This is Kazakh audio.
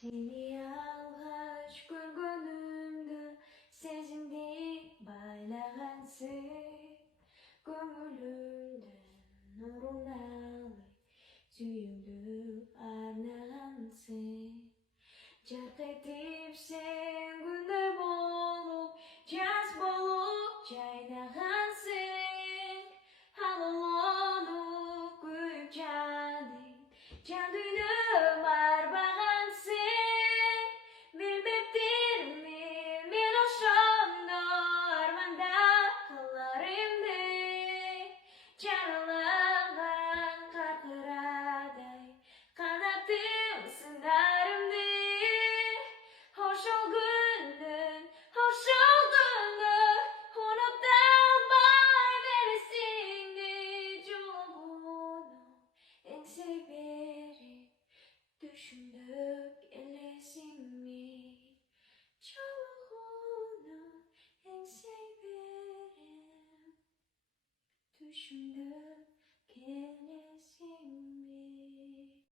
Seni alğaç görgönümde sezimdi baylaganсың. Көңілімді нұрын алып, сүйімді арнағансың. Жарқ етіп сен